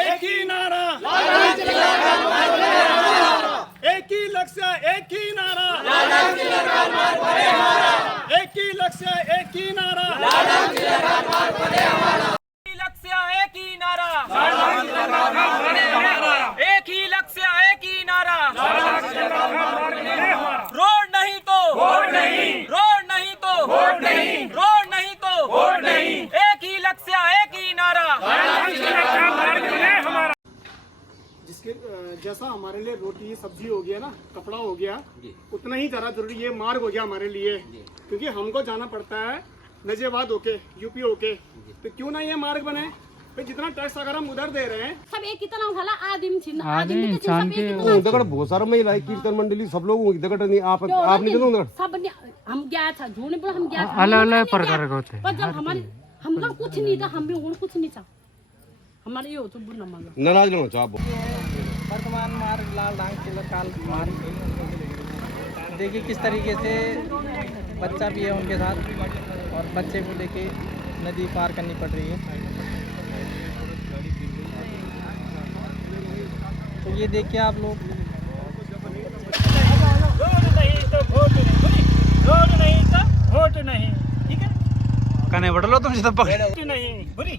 एक ही नारा, एक ही लक्ष्य, एक ही नारा, एक ही लक्ष्य, एक ही नारा, लक्ष्य एक ही नारा, एक ही लक्ष्य एक ही नारा, रोड नहीं तो वोट नहीं, रोड नहीं तो वोट नहीं, रोड नहीं तो वोट नहीं, एक ही लक्ष्य एक ही नारा। जिसके जैसा हमारे लिए रोटी सब्जी हो गया ना, कपड़ा हो गया, उतना ही ज़्यादा जरूरी ये मार्ग हो गया हमारे लिए, क्योंकि हमको जाना पड़ता है नजेबाद होके, यूपी होके, तो क्यों ना ये मार्ग बने। फिर जितना टैक्स अगर हम उधर दे रहे हैं, सब एक कितना झाला आदिम छिन आदमी इंसान के दगड बहुत सारा महिला कीर्तन मंडली सब लोग दगड नहीं आप नहीं देते उधर सब हम गया था, झूठ नहीं बोला, हम गया था, अलग अलग प्रकार के होते हैं। पर जब हमारे हम लोग कुछ नहीं था, हम भी कुछ नहीं था, हमारे ये हो तो बुरा मांगा नाराज ना हो आप वर्तमान मार्ग लाल डांग काल मार्ग देखिए किस तरीके से बच्चा भी है उनके साथ और बच्चे को लेके नदी पार करनी पड़ रही है। तो ये देखिए आप लोग, रोड नहीं तो वोट नहीं, रोड नहीं तो वोट नहीं, ठीक है, कने बढ़ लो तुम जितना पकड़ वोट नहीं बुरी।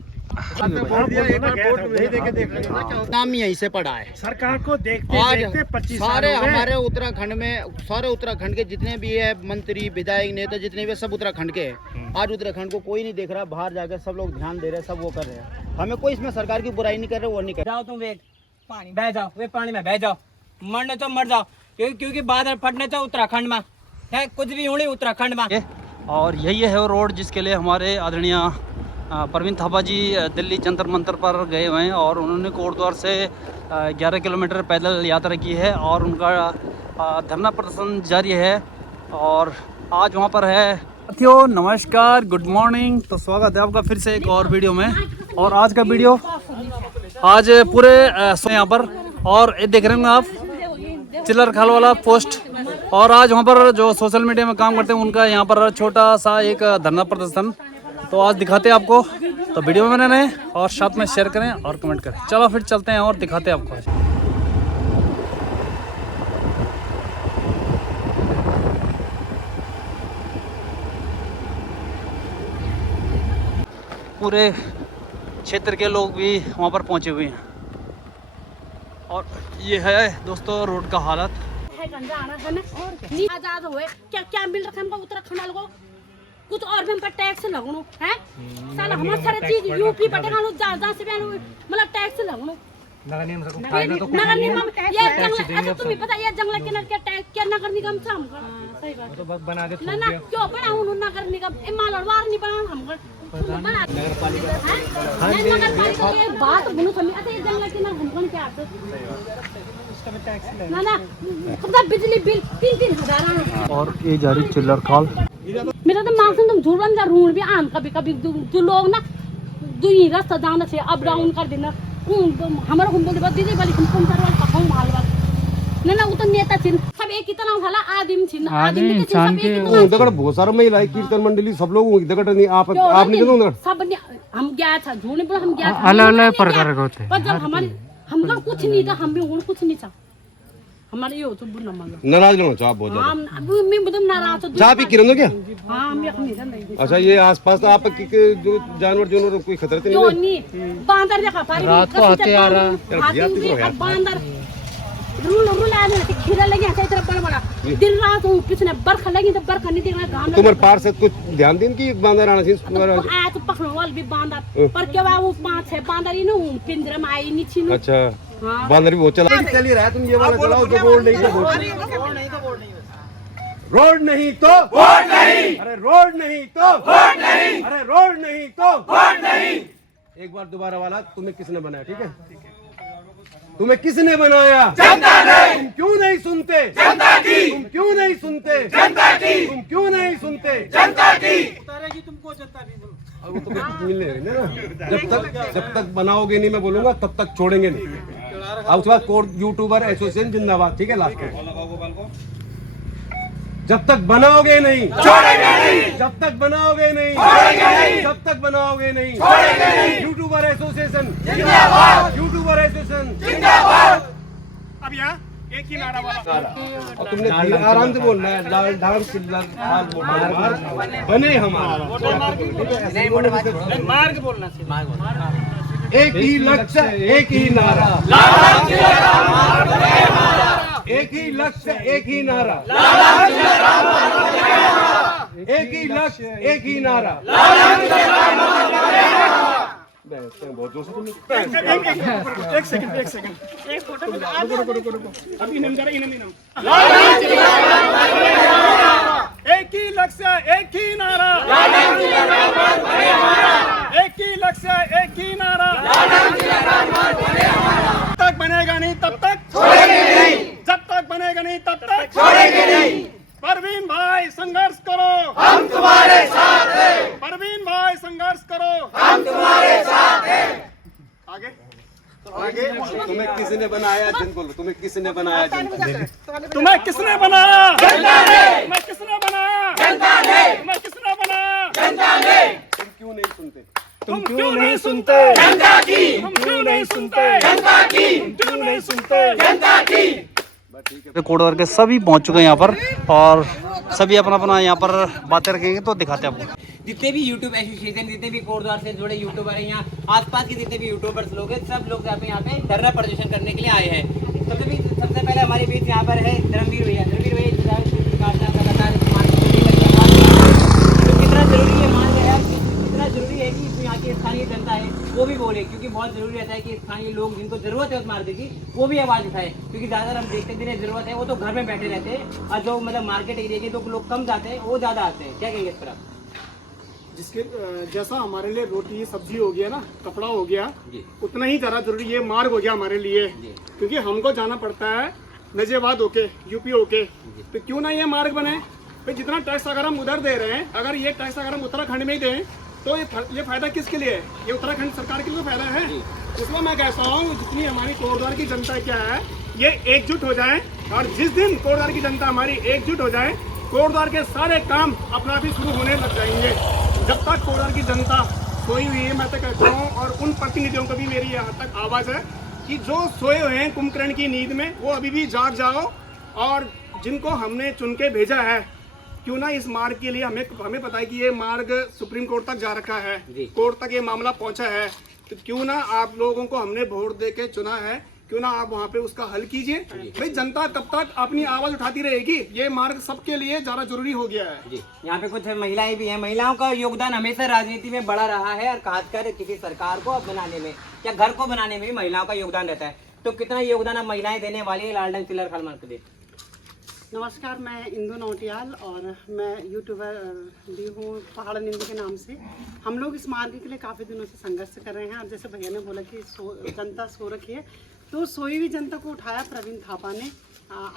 नाम यहीं से पड़ा है। सरकार को देखते आज देखते 25 सारे हमारे उत्तराखंड में, सारे उत्तराखंड के जितने भी है मंत्री विधायक नेता जितने भी सब उत्तराखंड के हैं। आज उत्तराखंड को कोई नहीं देख रहा, बाहर जाकर सब लोग ध्यान दे रहे हैं, सब वो कर रहे हैं। हमें कोई इसमें सरकार की बुराई नहीं कर रहे, वो नहीं कर रहे। जाओ तुम वे पानी बह जाओ, वे पानी में बह जाओ, मरने तो मर जाओ, क्योंकि बादल फटने तो उत्तराखंड में है, कुछ भी होने उत्तराखंड में। और यही है वो रोड जिसके लिए हमारे आदरणीय प्रवीण थापा जी दिल्ली जंतर मंतर पर गए हुए हैं और उन्होंने कोटद्वार से 11 किलोमीटर पैदल यात्रा की है और उनका धरना प्रदर्शन जारी है। और आज वहाँ पर है साथियों, नमस्कार, गुड मॉर्निंग। तो स्वागत है आपका फिर से एक और वीडियो में। और आज का वीडियो आज पूरे यहाँ पर, और ये देख रहे होंगे आप चिल्लर खाल वाला पोस्ट। और आज वहाँ पर जो सोशल मीडिया में काम करते हैं उनका यहाँ पर छोटा सा एक धरना प्रदर्शन, तो आज दिखाते हैं आपको। तो वीडियो में बने रहें और साथ में शेयर करें और कमेंट करें। चलो फिर चलते हैं और दिखाते हैं आपको। पूरे क्षेत्र के लोग भी वहाँ पर पहुँचे हुए हैं। और ये है दोस्तों रोड का हालत। आजाद हुए क्या क्या मिल रहा है हमको उत्तराखंड वालों को, कुछ और भी हम पर टैक्स लगनो है, साला हमारे सारे चीज यूपी पटेगा लो जा से मतलब टैक्स लगनो नगर निगम ये जंगल। अच्छा तुम्हें पता ये जंगल के नर क्या टैक्स क्या नगर निगम से हम सही बात तो बना दे ना क्यों बनाऊं नगर निगम ए मालवार नहीं बनाऊं हम बना नगर पालिका ये बात बोलो समझ। अच्छा ये जंगल के नर हमको क्या आते ना ना खुदा बिजली बिल 3-3 हजार। और ये जारी चिल्लर खाल मेरा तो मांग तुम झूठ बन जा रूल भी आन कभी कभी जो लोग ना जो ही रास्ता जाना चाहिए अप डाउन कर देना हमारा हम बोलते बात दीदी वाली हम वाली पकाऊं माल वाली ना वो तो नेता छिन सब एक कितना झाला आदिम छिन आदमी इंसान के दगड बहुत सारा महिला कीर्तन मंडली सब लोग दगड नहीं आप नहीं देते उधर सब हम गया था, झूठ नहीं बोला, हम गया था, अलग अलग प्रकार के होते हैं। पर जब हमारे हम लोग कुछ नहीं था, हम भी कुछ नहीं था, हमारे ये हो तो बुरा मांगा नाराज ना हो आप बहुत हम मैं मतलब नाराज तो चाय पी किरण क्या। हां हम यखनी नहीं। अच्छा ये आसपास तो आप जो जानवर कोई खतरा तो नहीं बांदर देखा पारी रात को आते आ रहा बांदर रूल आने लगे, खीरा लगे ऐसे तरफ बड़ा दिन रात हूं किसने बरखा लगी तो बरखा नहीं देखना गांव में। तुम्हारे पार से कुछ ध्यान देन की बांदर आना चाहिए आया तो पकड़ो वाल भी बांदर पर क्या वो 5-6 बांदर ही न पिंजरे में आई नहीं छी। अच्छा बांदर भी बहुत चला चल ही रहा है। तुम ये वाला चलाओ जो रोड नहीं तो रोड नहीं तो वोट नहीं, अरे रोड नहीं तो वोट नहीं, अरे रोड नहीं तो वोट नहीं। एक बार दोबारा वाला तुम्हें किसने बनाया, ठीक है? तुम्हें किसने बनाया? जनता ने। तुम क्यों नहीं सुनते? जनता की। तुम क्यों नहीं सुनते? जनता की। तुम क्यों नहीं सुनते? जनता की। उतारेगी तुमको जनता भी। अब वो तो मिलने ना, जब तक बनाओगे नहीं मैं बोलूंगा तब तक छोड़ेंगे नहीं। अब उसके बाद कोर्ट यूट्यूबर एसोसिएशन जिंदाबाद, ठीक है? लास्ट में जब तक बनाओगे नहीं छोड़ेंगे नहीं, जब तक बनाओगे नहीं छोड़ेंगे नहीं, जब तक बनाओगे नहीं छोड़ेंगे नहीं। यूट्यूबर एसोसिएशन जिंदाबाद, यूट्यूबर प्रशासन अब यहाँ एक ही नारा वाला और तुमने आराम से बोलना है, लाल ढांग चिल्लर मार्ग बने हमारा। मार्ग बोलना चाहिए। एक ही लक्ष्य, एक ही नारा, एक ही लक्ष्य, एक ही नारा, एक ही लक्ष्य, एक ही नारा। बहुत जोर से एक सेकंड एक फोटो रुको अभी नम जरा इनम एक ही लक्ष्य एक ही नारा, एक ही लक्ष्य एक ही नारा, जब तक बनेगा नहीं तब तक छोड़ेंगे नहीं, जब तक बनेगा नहीं तब तक छोड़ेंगे नहीं। परवीन भाई संघर्ष करो, हम तुम्हारे साथ हैं। परवीन भाई संघर्ष करो, हम तुम्हारे साथ हैं। आगे आगे तुम्हें किसने बनाया जिनको, तुम्हें किसने बनाया जिनको, तुम्हें किसने बनाया जनता ने, तुम्हें किसने बनाया जनता ने, तुम्हें किसने बनाया जनता ने। तुम क्यों नहीं सुनते, तुम क्यों नहीं सुनते जनता की, तुम क्यों नहीं सुनते जनता की, तुम क्यों नहीं सुनते जनता की। कोटद्वार के सभी पहुंच चुके हैं यहाँ पर और सभी अपना अपना यहाँ पर बातें रखेंगे तो दिखाते हैं आपको। जितने भी यूट्यूब एसोसिएशन, जितने भी कोटद्वार से जुड़े यूट्यूबर हैं, यहाँ आसपास के जितने भी यूट्यूबर्स लोग हैं, सब लोग यहाँ पे धरना प्रदर्शन करने के लिए आए हैं। सबसे पहले हमारे बीच यहाँ पर है धर्मवीर भैया। धर्मवीर भैया लगातार कितना जरूरी है, मान लिया कितना जरूरी है कि यहाँ की स्थानीय जनता है वो भी बोले, क्योंकि बहुत जरूरी रहता है कि स्थानीय लोग जिनको जरूरत है उस मार्केट की वो भी आवाज उठाए, क्योंकि ज्यादातर हम देखते जिन्हें जरूरत है वो तो घर में बैठे रहते हैं और जो मतलब मार्केट एरिया के जो लोग कम जाते हैं वो ज्यादा आते हैं। क्या कहेंगे इस पर आप? जिसके जैसा हमारे लिए रोटी सब्जी हो गया ना, कपड़ा हो गया, उतना ही ज़्यादा जरूरी ये मार्ग हो गया हमारे लिए, क्योंकि हमको जाना पड़ता है नजेबाद होके, यूपी होके, तो क्यों ना ये मार्ग बने। फिर जितना टैक्स अगर हम उधर दे रहे हैं, अगर ये टैक्स अगर हम उत्तराखंड में ही दें तो ये फायदा किसके लिए है? ये उत्तराखंड सरकार के लिए फायदा है। इसलिए मैं कहता हूँ जितनी हमारी कोटद्वार की जनता क्या है, ये एकजुट हो जाए, और जिस दिन कोटद्वार की जनता हमारी एकजुट हो जाए, कोटद्वार के सारे काम अपना भी शुरू होने लग जाएंगे। जब तक कोटद्वार की जनता सोई हुई है, मैं तो कहता हूँ, और उन प्रतिनिधियों को भी मेरी यहाँ तक आवाज़ है कि जो सोए हुए हैं कुंभकर्ण की नींद में, वो अभी भी जाग जाओ, और जिनको हमने चुन के भेजा है, क्यों ना इस मार्ग के लिए हमें पता है कि ये मार्ग सुप्रीम कोर्ट तक जा रखा है, कोर्ट तक ये मामला पहुंचा है, तो क्यों ना आप लोगों को हमने वोट दे के चुना है, क्यों ना आप वहाँ पे उसका हल कीजिए। भाई जनता कब तक अपनी आवाज उठाती रहेगी, ये मार्ग सबके लिए ज्यादा जरूरी हो गया है। यहाँ पे कुछ महिलाएं भी हैं। महिलाओं का योगदान हमेशा राजनीति में बड़ा रहा है, और खासकर किसी सरकार को बनाने में या घर को बनाने में भी महिलाओं का योगदान रहता है। तो कितना योगदान अब महिलाएं देने वाली है लाल ढंग चिल्लर खाल मार्ग पे? नमस्कार, मैं इंदु नौटियाल और मैं यूट्यूबर भी हूँ पहाड़ निंदी के नाम से। हम लोग इस मार्ग के लिए काफ़ी दिनों से संघर्ष कर रहे हैं, और जैसे भैया ने बोला कि जनता सो रखी है, तो सोई हुई जनता को उठाया प्रवीण थापा ने।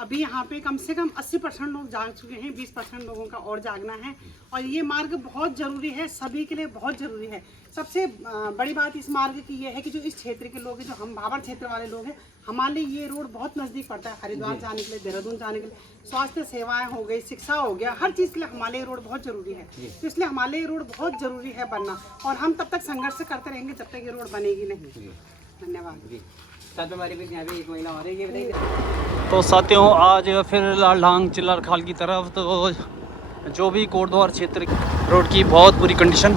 अभी यहाँ पे कम से कम 80% लोग जाग चुके हैं, 20% लोगों का और जागना है, और ये मार्ग बहुत ज़रूरी है, सभी के लिए बहुत ज़रूरी है। सबसे बड़ी बात इस मार्ग की ये है कि जो इस क्षेत्र के लोग हैं, जो हम भाबर क्षेत्र वाले लोग हैं, हमारे लिए ये रोड बहुत नज़दीक पड़ता है। हरिद्वार जाने के लिए, देहरादून जाने के लिए, स्वास्थ्य सेवाएं हो गई, शिक्षा हो गया, हर चीज़ के लिए हमारे लिए रोड बहुत ज़रूरी है। तो इसलिए हमारे लिए रोड बहुत ज़रूरी है बनना, और हम तब तक संघर्ष करते रहेंगे जब तक ये रोड बनेगी नहीं। धन्यवाद। साथ में हमारे बीच यहाँ पे एक महिला आ रही है, ये बताइए। तो साथियों, आज फिर लाल ढांग चिल्लर खाल की तरफ, तो जो भी कोटद्वार क्षेत्र रोड की बहुत बुरी कंडीशन।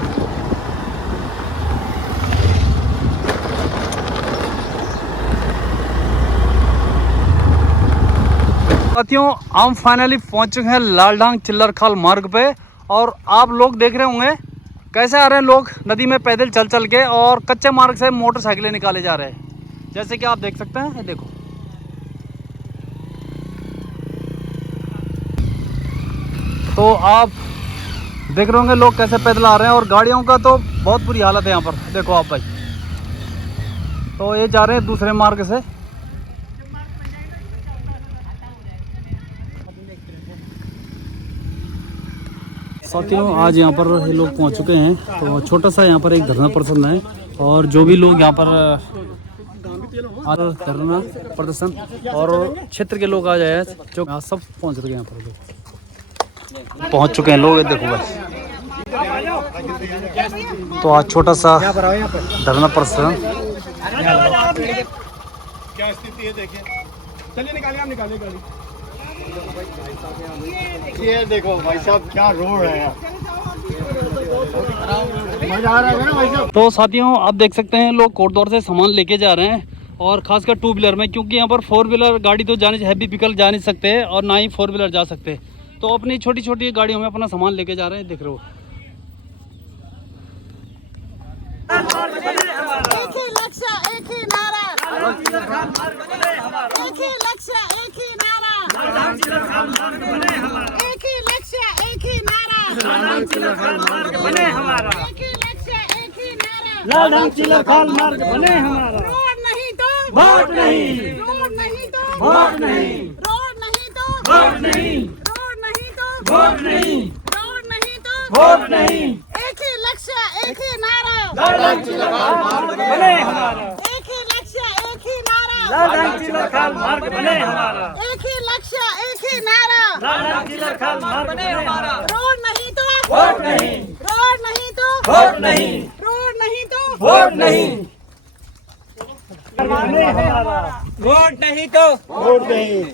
साथियों, हम फाइनली पहुंच चुके हैं लाल ढांग चिल्लर खाल मार्ग पे, और आप लोग देख रहे होंगे कैसे आ रहे हैं लोग नदी में पैदल चल चल के, और कच्चे मार्ग से मोटरसाइकिलें निकाले जा रहे हैं, जैसे कि आप देख सकते हैं। देखो, तो आप देख रहे होंगे लोग कैसे पैदल आ रहे हैं, और गाड़ियों का तो बहुत बुरी हालत है यहाँ पर। देखो आप भाई, तो ये जा रहे हैं दूसरे मार्ग से। साथियों, आज यहाँ पर ये लोग पहुँच चुके हैं, तो छोटा सा यहाँ पर एक धरना प्रदर्शन है, और जो भी लोग यहाँ पर धरना प्रदर्शन और क्षेत्र के लोग आ जाए, जो सब पहुँच चुके हैं यहाँ पर, लोग पहुँच चुके हैं लोग। देखो बस, तो आज छोटा सा धरना प्रदर्शन क्या स्थिति है देखिए। चलिए निकालिए, आप निकालिए गाड़ी। ये देखो भाई साहब क्या रोड है यार, मजा आ रहा है ना भाई साहब। तो साथियों आप देख सकते हैं लोग कोटद्वार से सामान लेके जा रहे हैं, और खासकर 2 व्हीलर में, क्योंकि यहाँ पर 4 व्हीलर गाड़ी तो जाने, हैवी व्हीकल जा नहीं सकते और ना ही 4 व्हीलर जा सकते, तो अपनी छोटी छोटी गाड़ियों में अपना सामान लेके जा रहे हैं। देख रहे हो एक ही लक्ष्य एक ही नारा, एक ही लक्ष्य एक ही नारा, एक ही लक्ष्य एक ही नारा, एक ही लक्ष्य एक ही नारा, लाल धाम चिलर खाल मार्ग बने हमारा। रोड नहीं तो वोट नहीं, रोड नहीं तो वोट नहीं, रोड नहीं तो वोट नहीं, रोड नहीं तो वोट नहीं, रोड नहीं तो वोट नहीं। एक ही लक्ष्य एक ही नारा, लाल धाम चिलर खाल मार्ग बने हमारा। एक ही लक्ष्य एक ही नारा, लाल धाम चिलर खाल मार्ग बने हमारा। एक ही लक्ष्य एक ही नारा, लाल धाम चिलर खाल मार्ग बने हमारा। रोड नहीं तो वोट नहीं, रोड नहीं तो वोट नहीं, रोड नहीं तो वोट नहीं, वोट नहीं तो वोट नहीं।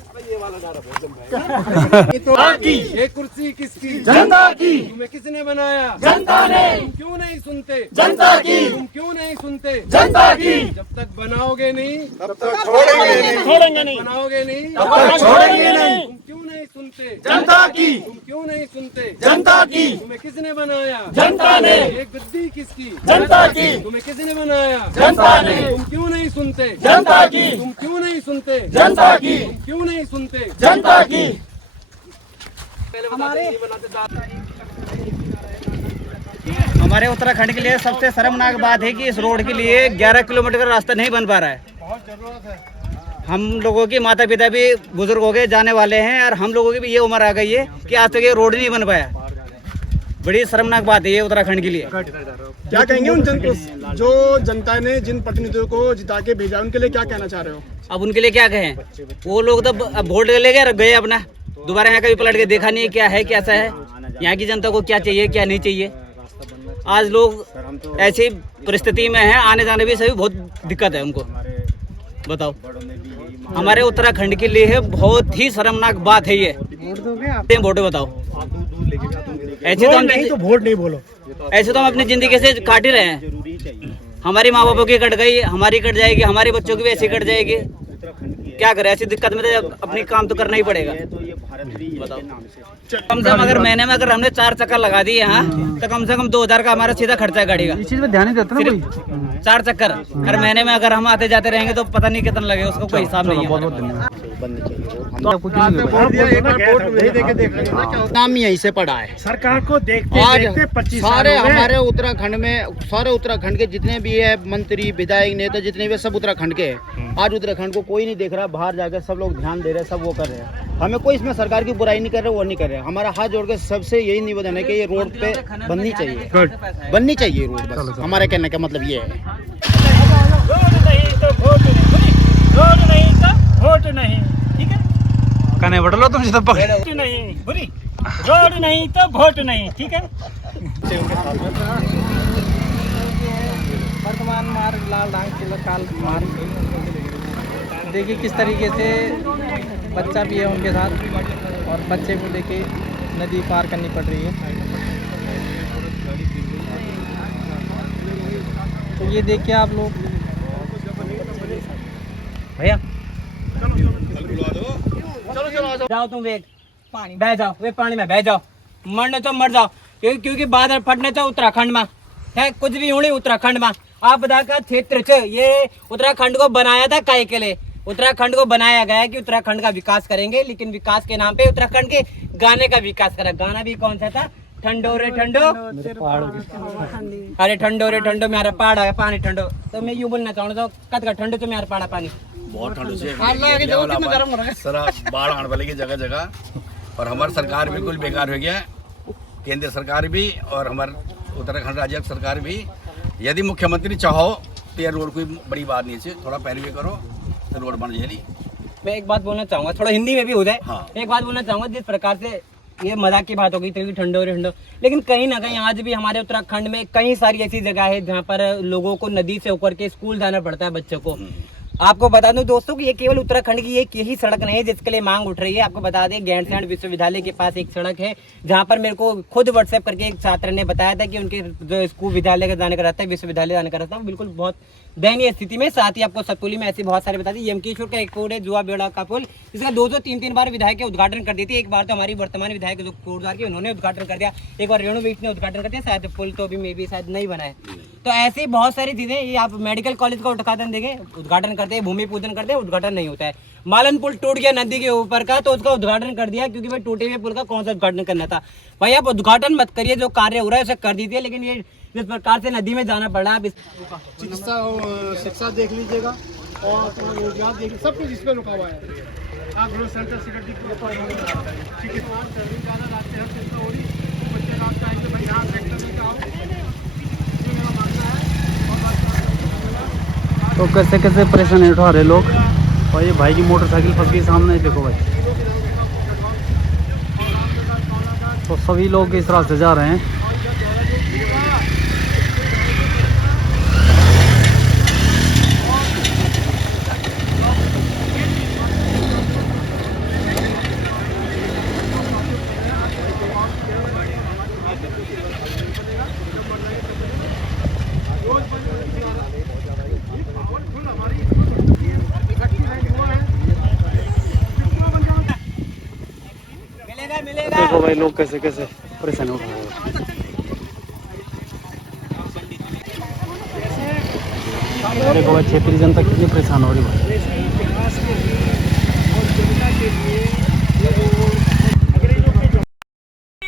ये कुर्सी किसकी? जनता की, तुम्हें किसने बनाया? जनता ने, तुम क्यों नहीं सुनते? जनता की, तुम क्यों नहीं सुनते? जनता की। जब तक बनाओगे नहीं तब तक छोड़ेंगे नहीं, बनाओगे नहीं तब तक छोड़ेंगे नहीं। तुम क्यों नहीं सुनते? जनता की, तुम क्यों नहीं सुनते? जनता की, तुम्हें किसने बनाया? जनता ने, ये गद्दी किसकी? जनता की, तुम्हें किसने बनाया? जनता ने, तुम क्यों नहीं सुनते? जनता की, तुम क्यों नहीं सुनते? जनता की, तुम क्यों नहीं सुनते? जनता की। हमारे उत्तराखंड के लिए सबसे शर्मनाक बात है कि इस रोड के लिए 11 किलोमीटर का रास्ता नहीं बन पा रहा है। बहुत जरूरत है। हम लोगों की माता पिता भी बुजुर्ग हो गए, जाने वाले हैं, और हम लोगों की भी ये उम्र आ गई है कि आज तक ये रोड नहीं बन पाया। बड़ी शर्मनाक बात है ये उत्तराखंड के लिए। क्या कहेंगे उन जो जनता ने जिन प्रतिनिधियों को जिता के भेजा, उनके लिए क्या कहना चाह रहे हो? अब उनके लिए क्या कहें? वो लोग तो अब वोट ले गए, गए अपना, दोबारा यहाँ कभी पलट के देखा नहीं क्या है कैसा है, यहाँ की जनता को क्या चाहिए क्या नहीं चाहिए। आज लोग ऐसी परिस्थिति में है, आने जाने भी सभी बहुत दिक्कत है उनको। बताओ, हमारे उत्तराखंड के लिए बहुत ही शर्मनाक बात है ये। वोट बताओ, ऐसे तो हम वोट नहीं बोलो। ऐसे तो हम अपनी जिंदगी से काट ही रहे हैं। हमारी माँ बापों की कट गई, हमारी कट जाएगी, हमारे बच्चों की भी ऐसी कट जाएगी। क्या करें, ऐसी दिक्कत में तो अपनी काम तो करना ही पड़ेगा। बताओ, कम से कम अगर महीने में अगर हमने 4 चक्कर लगा दिए यहाँ, तो कम से कम 2000 का हमारा सीधा खर्चा है गाड़ी का। इस चीज़ पे ध्यान नहीं देता ना कोई। 4 चक्कर हर महीने में अगर हम आते जाते रहेंगे तो पता नहीं कितना लगेगा, उसका कोई हिसाब नहीं है। नाम यहीं से पड़ा है। सरकार को देखते आज देखते 25 सारे हमारे उत्तराखंड में, सारे उत्तराखंड के जितने भी है मंत्री विधायक नेता जितने भी, सब उत्तराखंड के हैं। आज उत्तराखंड को कोई नहीं देख रहा, बाहर जाकर सब लोग ध्यान दे रहे हैं, सब वो कर रहे हैं। हमें कोई इसमें सरकार की बुराई नहीं कर रहे, वो नहीं कर रहे। हमारा हाथ जोड़ के सबसे यही निवेदन है कि ये रोड पे बननी चाहिए, बननी चाहिए रोड। बस हमारे कहने का मतलब ये है। रोड नहीं तो वोट नहीं, रोड नहीं तो वोट नहीं, ठीक है? कहने बढ़ लो तुम जितना पकड़े। रोड नहीं बुरी, रोड नहीं तो वोट नहीं, ठीक है? वर्तमान मार्ग लाल डांग चिलर खाल मार्ग, देखिए किस तरीके से बच्चा भी है उनके साथ, और बच्चे को लेके नदी पार करनी पड़ रही है। तो ये देखिए आप लोग। भैया जाओ तुम वे पानी बह जाओ, वे पानी में बह जाओ, मरने तो मर जाओ, क्योंकि बादल फटने तो उत्तराखंड में है, कुछ भी होनी उत्तराखंड में। आप बता का क्षेत्र से ये उत्तराखंड को बनाया था काहे के लिए? उत्तराखंड को बनाया गया है कि उत्तराखंड का विकास करेंगे, लेकिन विकास के नाम पे उत्तराखंड के गाने का विकास करा। गाना भी कौन सा था? ठंडो रे ठंडो, अरे ठंडो रे ठंडो मेरा पहाड़ है पानी ठंडो। तो मैं यूं बोलना चाहूँ तो कद का ठंडो तो मेरा पहाड़ा पानी बहुत ठंड से सारा बाढ़ आने वाली की जगह जगह। और हमारी सरकार बिल्कुल बेकार हो गया, केंद्र सरकार भी और हमारे उत्तराखंड राज्य सरकार भी। यदि मुख्यमंत्री चाहो तो यह रोड कोई बड़ी बात नहीं है, थोड़ा पैरवी करो तो रोड बन जाएगी। मैं एक बात बोलना चाहूँगा, थोड़ा हिंदी में भी हो जाए। हाँ। एक बात बोलना चाहूँगा, जिस प्रकार से ये मजाक की बात हो गई थी ठंडो रे ठंडो, लेकिन कहीं ना कहीं आज भी हमारे उत्तराखंड में कई सारी ऐसी जगह है जहाँ पर लोगों को नदी से होकर के स्कूल जाना पड़ता है बच्चों को। आपको बता दूं दोस्तों कि ये केवल उत्तराखंड की एक यही सड़क नहीं है जिसके लिए मांग उठ रही है। आपको बता दें गैंडसैंड विश्वविद्यालय के पास एक सड़क है जहां पर मेरे को खुद व्हाट्सएप करके एक छात्र ने बताया था कि उनके जो स्कूल विद्यालय का जाने का रास्ता है, विश्वविद्यालय जाने का रास्ता है, बिल्कुल बहुत दयनीय स्थिति में। साथ ही आपको सतपुली में ऐसी बहुत सारे बता दी। यमकेश्वर का एक पुल है, जुआ बेड़ा का पुल, इसका 2-3 बार विधायक के उद्घाटन कर दी थी। एक बार तो हमारी वर्तमान विधायक जो कोटद्वार की उन्होंने उद्घाटन कर दिया, एक बार रेणु बीट ने उद्घाटन कर दिया, शायद पुल तो अभी मे भी शायद नहीं बना है। तो ऐसी बहुत सारी चीजें, ये आप मेडिकल कॉलेज का उद्घाटन देंगे, उद्घाटन करते हैं, भूमि पूजन करते हैं, उद्घाटन नहीं होता है। मालन पुल टूट गया नदी के ऊपर का, तो उसका उद्घाटन कर दिया, क्योंकि भाई टूटे हुए पुल का कौन सा उद्घाटन करना था। भाई आप उद्घाटन मत करिए, जो कार्य हो रहा है उसे कर दीजिए, लेकिन ये जिस प्रकार से नदी में जाना पड़ रहा है। चिकित्सा और शिक्षा देख लीजिएगा और अपना रोजगार देख, सब कुछ इस पर रुका हुआ है। आप रोड सेंटर सिक्योरिटी तो कैसे कैसे परेशानी उठा रहे लोग। और ये भाई की मोटरसाइकिल फंस गई सामने, देखो भाई। तो सभी लोग इस रास्ते जा रहे हैं। देखो भाई लोग कैसे कैसे परेशान हो रहे हैं। देखो भाई क्षेत्रीय जनता कितनी परेशान हो रही है।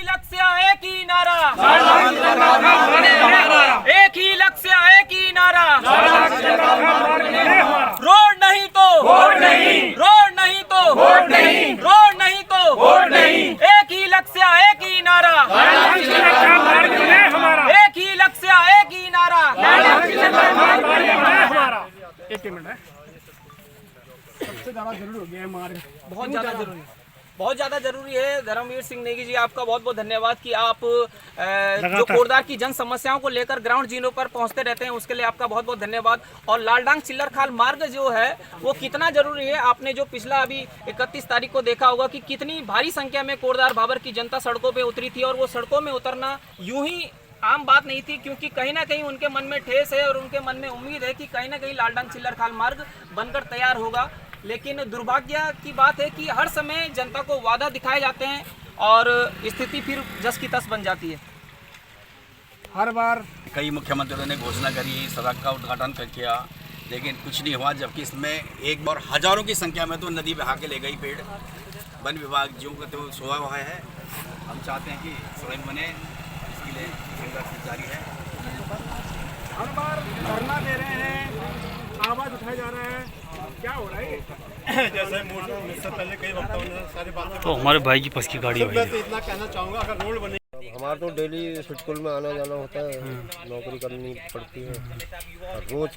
लक्ष्य एक ही नारा, एक ही लक्ष्य एक ही नारा, रोड नहीं तो वोट नहीं, रोड नहीं तो वोट नहीं, रोड नहीं तो वोट नहीं, एक ही लक्ष्य एक ही नारा, एक ही लक्ष्य एक ही नारा। एक मिनट है, सबसे ज्यादा जरूरी हो गया है मार्ग, बहुत ज्यादा जरूरी, बहुत ज़्यादा जरूरी है। धर्मवीर सिंह नेगी जी, आपका बहुत बहुत धन्यवाद कि आप जो कोटद्वार की जन समस्याओं को लेकर ग्राउंड जीरो पर पहुंचते रहते हैं, उसके लिए आपका बहुत बहुत धन्यवाद। और लालडांग चिल्लर खाल मार्ग जो है वो कितना जरूरी है, आपने जो पिछला अभी 31 तारीख को देखा होगा कि कितनी भारी संख्या में कोटद्वार भाबर की जनता सड़कों पर उतरी थी। और वो सड़कों में उतरना यूं ही आम बात नहीं थी, क्योंकि कहीं ना कहीं उनके मन में ठेस है और उनके मन में उम्मीद है कि कहीं ना कहीं लालडांग चिल्लर खाल मार्ग बनकर तैयार होगा। लेकिन दुर्भाग्य की बात है कि हर समय जनता को वादा दिखाए जाते हैं और स्थिति फिर जस की तस बन जाती है। हर बार कई मुख्यमंत्रियों ने घोषणा करी, सड़क का उद्घाटन किया, लेकिन कुछ नहीं हुआ। जबकि इसमें एक और हजारों की संख्या में तो नदी बहा के ले गई पेड़। वन विभाग जो तो सोया हुआ है। हम चाहते हैं कि सड़क बने, इसके लिए संघर्ष जारी है। हर बार धरना दे रहे हैं, आवाज उठाए जा रहे हैं, क्या हो रहा है? जैसे मुझसे पहले कई वक्ताओं ने सारी बातें, तो हमारे भाई की बस की गाड़ी है। मैं तो इतना कहना चाहूँगा, अगर रोड बने, हमारा तो डेली स्कूल में आना जाना होता है, नौकरी करनी पड़ती है, रोज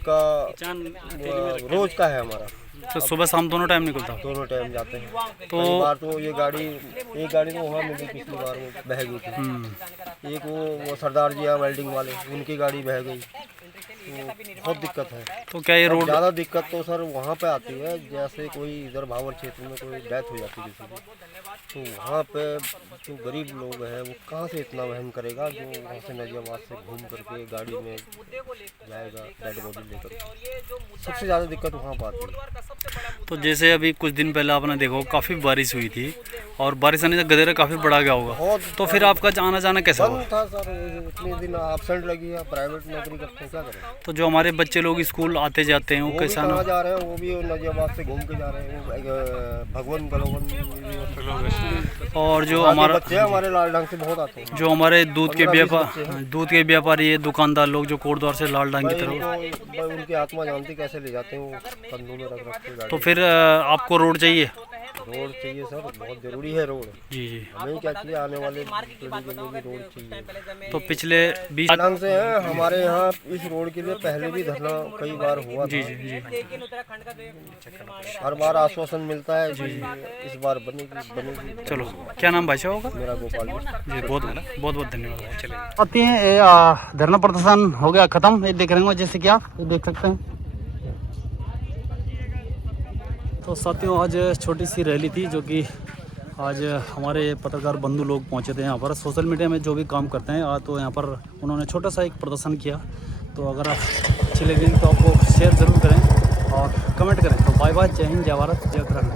का है हमारा। तो सुबह शाम दोनों टाइम निकलता, दोनों टाइम जाते हैं। तो कई बार तो ये गाड़ी, एक गाड़ी तो वहाँ मिली, पिछली बार में बह गई थी। एक वो सरदार जी वेल्डिंग वाले, उनकी गाड़ी बह गई, तो बहुत दिक्कत है। तो क्या ये रोड ज़्यादा दिक्कत तो सर वहाँ पे आती है, जैसे कोई इधर भावर क्षेत्र में कोई डेथ हो जाती है किसी की, तो वहाँ पे जो गरीब लोग हैं वो कहाँ से इतना वहन करेगा, जो वहाँ से नजियाबाद से घूम करके गाड़ी में जाएगा डेड बॉडी लेकर। सबसे ज़्यादा दिक्कत वहाँ पर आती है। तो जैसे अभी कुछ दिन पहले आपने देखो काफ़ी बारिश हुई थी और बारिश आने से गदेरा काफ़ी बढ़ा गया होगा, तो फिर आपका आना जाना कैसा हुआ? बंद था सर, इतने दिन एब्सेंट लगी है, प्राइवेट नौकरी करते हैं, क्या करें। तो जो हमारे बच्चे लोग स्कूल आते जाते हैं वो कैसा ना जा रहे हैं, वो भी नजियाबाद से घूम के जा रहे हैं, भगवान गलोवन। और जो हमारा बच्चे हमारे लालडांग से बहुत आते हैं, जो हमारे दूध के व्यापारी है, दुकानदार लोग जो कोटद्वार से लालडांग की तरफ, उनकी आत्मा जानती कैसे ले जाते हैं वो कंधों में रख के। तो फिर आपको रोड चाहिए? रोड चाहिए सर, बहुत जरूरी है रोड। जी हमें क्या चाहिए, आने वाले पीढ़ी के लिए भी रोड चाहिए। तो पिछले 20 लालडांग से हैं हमारे यहाँ, इस रोड के लिए पहले भी धरना कई बार हुआ था। जी हर बार आश्वासन मिलता है जी, इस बार बनेगी। चलो, क्या नाम भाई साहब होगा? मेरा गोपाल जी, बहुत धन्यवाद। चलिए आते हैं, धरना प्रदर्शन हो गया खत्म। ये देख रहे हो जैसे कि आप देख सकते हैं, तो साथियों आज छोटी सी रैली थी जो कि आज हमारे पत्रकार बंधु लोग पहुंचे थे यहाँ पर। सोशल मीडिया में जो भी काम करते हैं आज तो यहाँ पर उन्होंने छोटा सा एक प्रदर्शन किया। तो अगर आप अच्छी लगी तो आपको शेयर ज़रूर करें और कमेंट करें। तो बाय बाय, जय हिंद, जय भारत, जय उत्तराखंड।